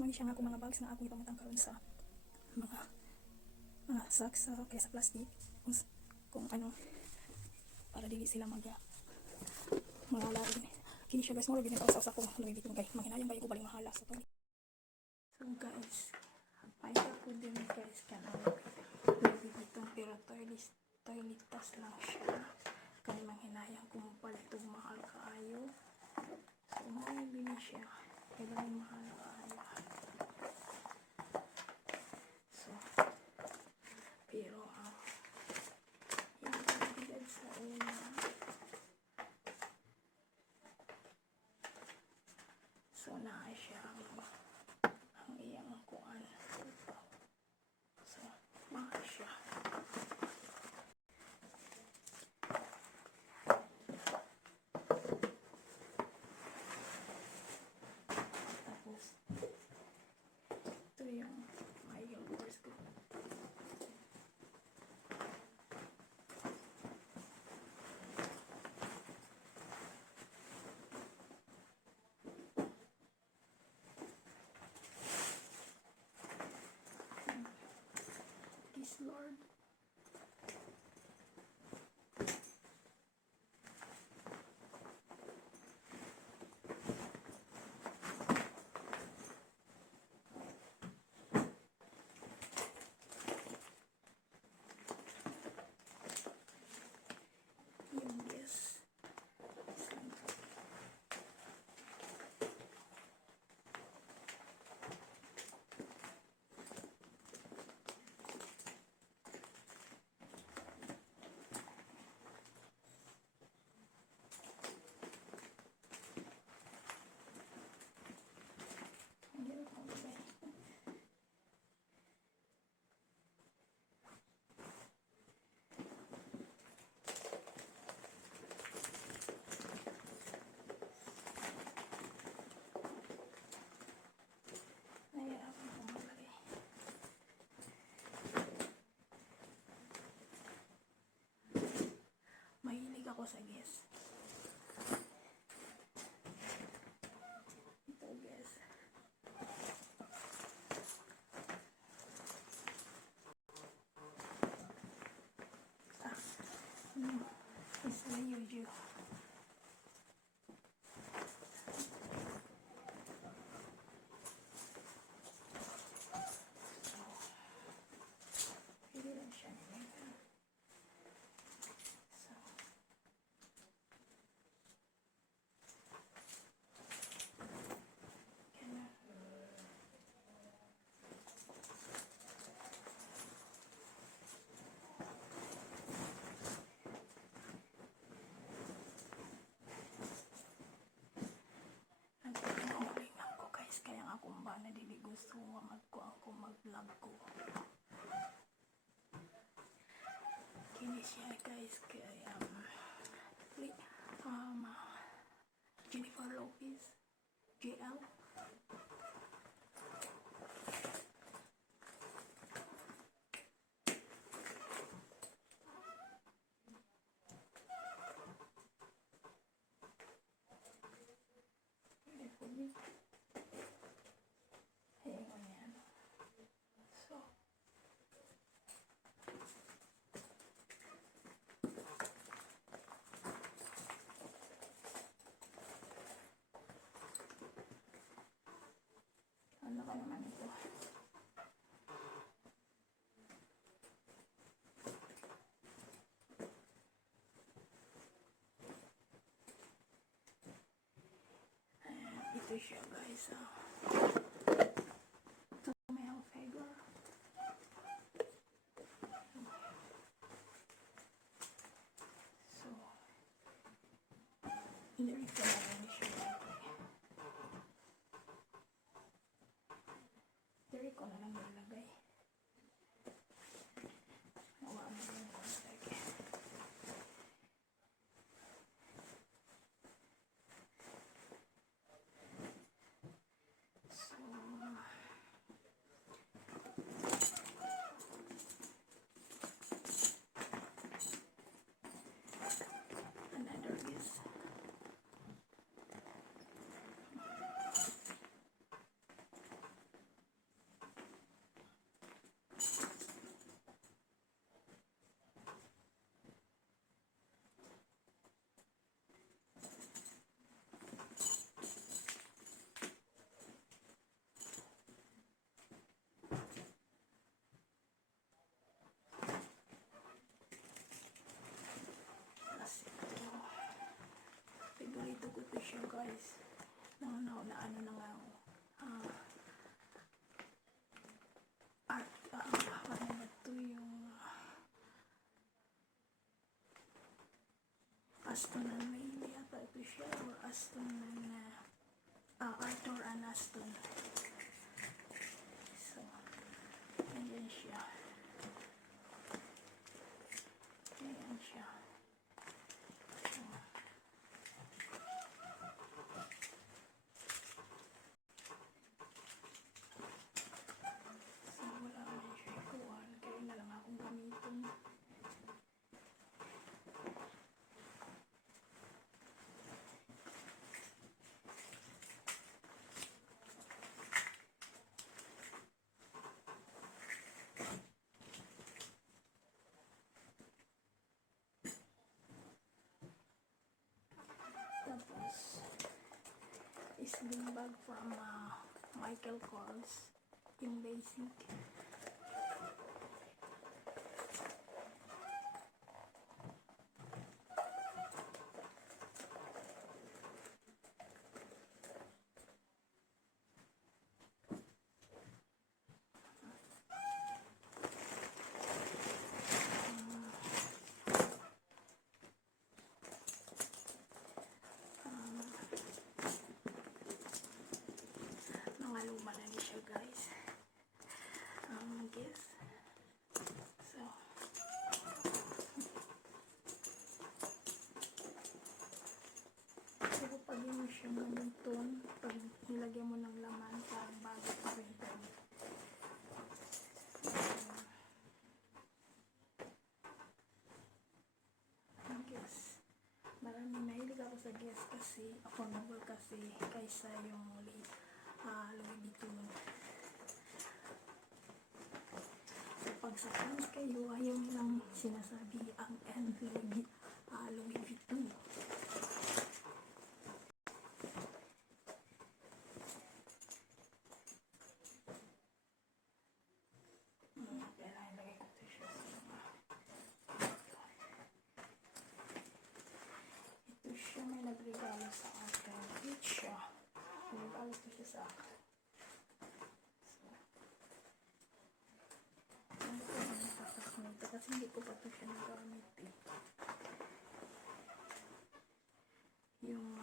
man siya nga kung mga bags na akong ipamutang karon sa mga sacks kaya sa plastic kung ano para dili sila mga lain. Kini siya guys, mura gini sa ko Louis Vuitton kay mahinayang ba ko bali mahala sa to. So guys, paita po din guys kanang Louis Vuitton pero toiletas lang siya. Kani manghinayang kung palit og mahal kaayo. So may bili siya. Kailangan mahal kaayo. So pero yung sa una so naa siya ang iyang kuan. So mahal siya. Tapos ito yung mayong course ko. Peace Lord. Yung yes. Mahilig ako sa guess. Ito guess. It's a yuju. Pili lang siya. Kaya nga kung ba na dili gusto ako mag-vlog ko. Kini siya guys kay Jennifer Lopez JL. Ano ka naman ito? Ito siya guys. Tommy Hilfiger. So, inilig ko na rin siya. Dari ko na lang nilagay. Nawa na lang nilagay. So, another is guys. Na ano na nga ako. Ano ba ito yung Aston and Maybe ata ito siya, or Aston and Arthur and Aston. So, ayan siya. Ayan siya. So, wala naman siya ikuhan. Kaya na lang akong gamitin. Tapos, sling bag from Michael Kors, yung basic. Mga luma na niya siya, guys. Guess. So, pero pag yun siya ganitong, pag nilagyan mo ng laman, parang bago pa rin. Guess. Maraming nahilig ako sa Guess kasi affordable kasi kaysa yung Louis Vuitton. So, pag sa France kayo, ayaw nilang sinasabi ang Louis Vuitton. Ito siya, may nagregalo sa akin. Ito siya. Nagregalo ito siya sa akin. Kasi hindi ko pa ito siya nagamit eh. Yung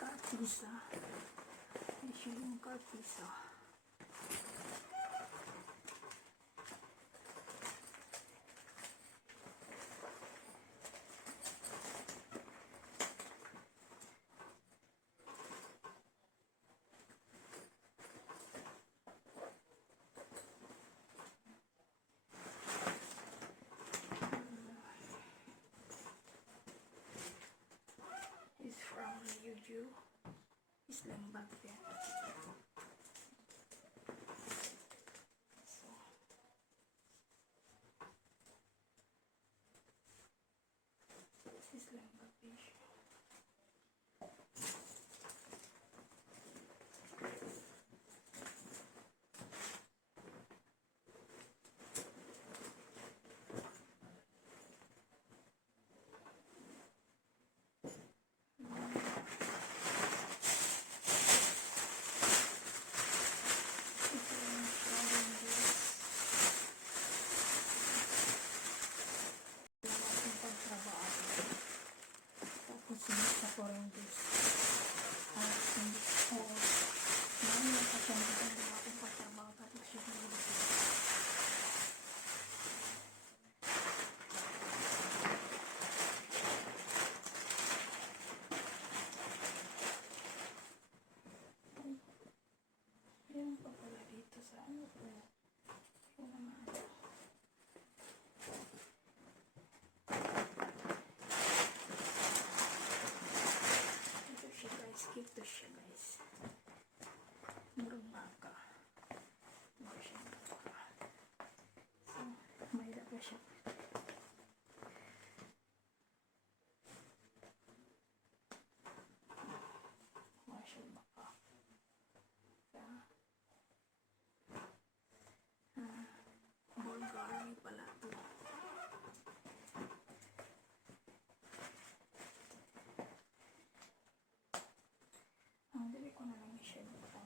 Carpisa. Hindi siya yung Carpisa. Is from Yuju. Sling bag yan. So, sling bag din siya. siya dito.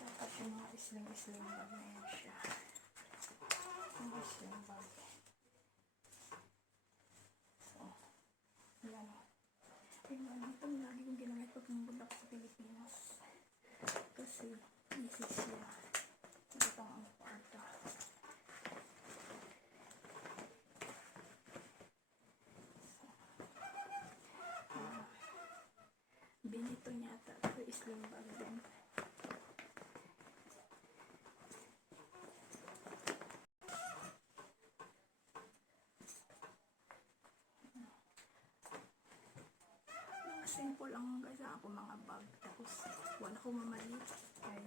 Tapos yung mga sling bag na yan siya. Mga sling bag. So, yan. Ayun, ito lagi kong ginamit pag pumunta ko sa Pilipinas. Kasi, easy siya. Ito ang kwarta. Binito niya ata. Ito sling bag din. Simple lang guys ako mga bag. Tapos wala ko mamalit. Kay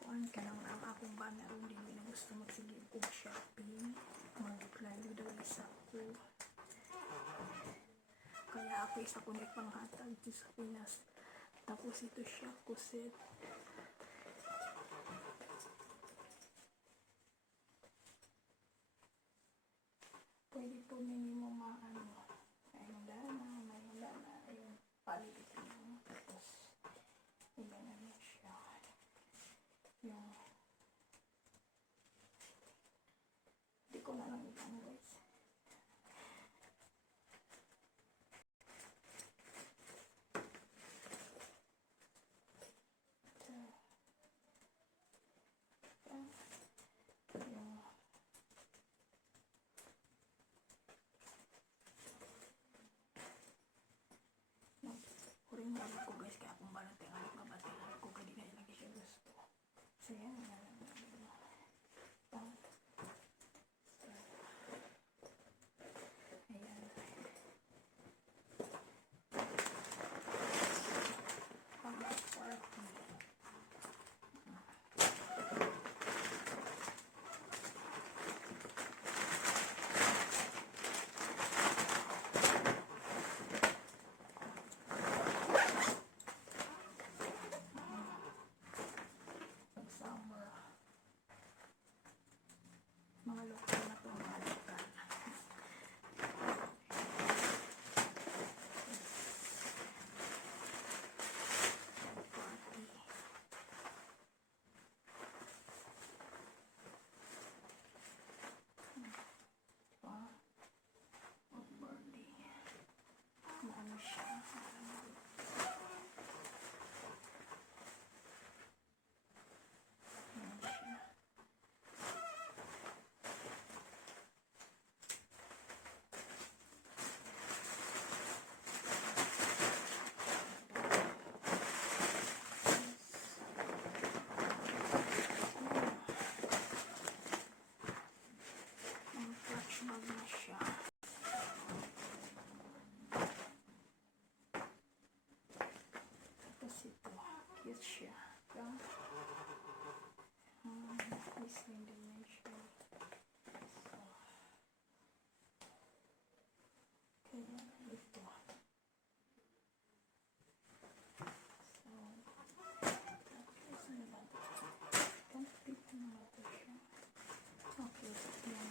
kuan ka lang ang akong banner. Hindi mo na gusto magsigil og shopping. Mag-lalo daw isa ko. Kaya ako isa ko na panghatag sa Pinas. Tapos ito siya kuset. Pwede po minimo maano. Ayun dana, ayun palit mo. Tapos iba na rin siya. Yung di ko na lang ibang guys. Kuring balik ko guys kaya akong balating ko kaya di na ilagay siya gusto. So yan na lang. Ayan. Mga lokal na to, mga lokal. Ano siya? Bag na siya. Tapos ito, cute siya. Sling din na siya. So, kaya ito. So, tapos ano ba ito? Complete naman ito siya. Okay, yan.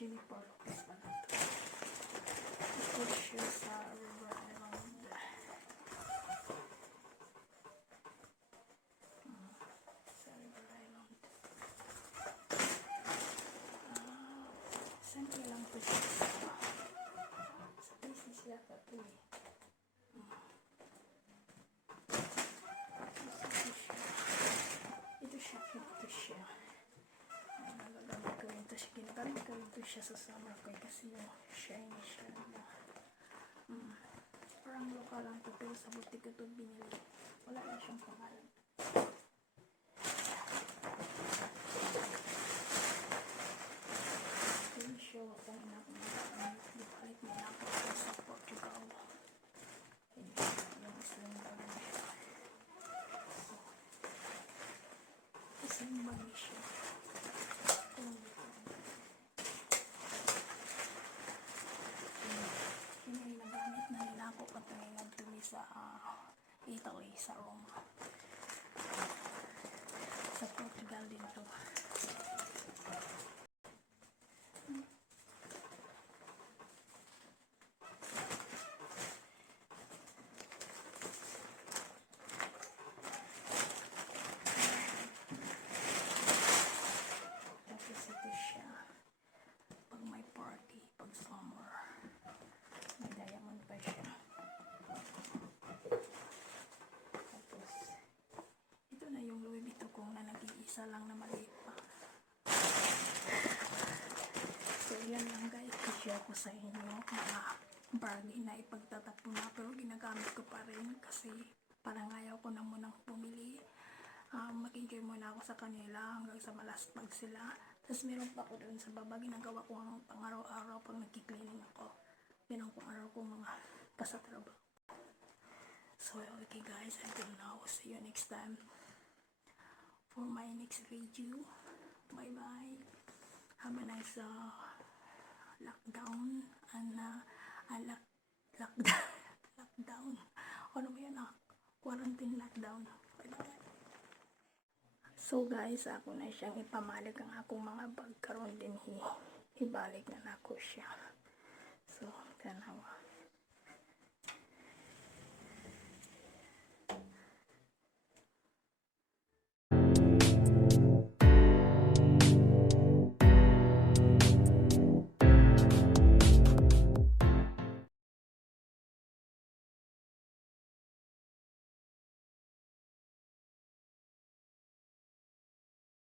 Jennifer Lopez pa na ito. Ito siya sa River Island. Sa River Island. Saan ko lang ito siya? Sa business yata ito eh. Ito siya. Nagagamit ko rin ito siya. Ginagamit ko rin ito siya sa summer ko kasi yung shiny siya na parang lokal lang ito pero sa butik ko ito binili. Wala na siyang pangalan. Hindi siya wakang inakumagaan. Dipalit mo na ako sa Portugal. Hindi yung sling bag na siya. So, sling bag na siya. Sa Italy, sa Roma. Sa Portugal din to. ko sa inyo mga bagay na ipagtatapon na pero ginagamit ko pa rin kasi parang ayaw ko na munang bumili. Mag-enjoy muna ako sa kanila hanggang sa malaspag sila. Tapos meron pa ako doon sa baba, ginagawa ko ang pang-araw-araw pag nagki-cleaning ako. Yan ang pang-araw kong mga kasatrabaho. So okay guys, until now, see you next time for my next video. Bye bye. Have a nice lockdown and lockdown. Lockdown. Ano ba yan quarantine lockdown. Bye bye. So guys, ako na siyang ipamalig ang akong mga bag karon din ibalik na nako siya. So, tanawa.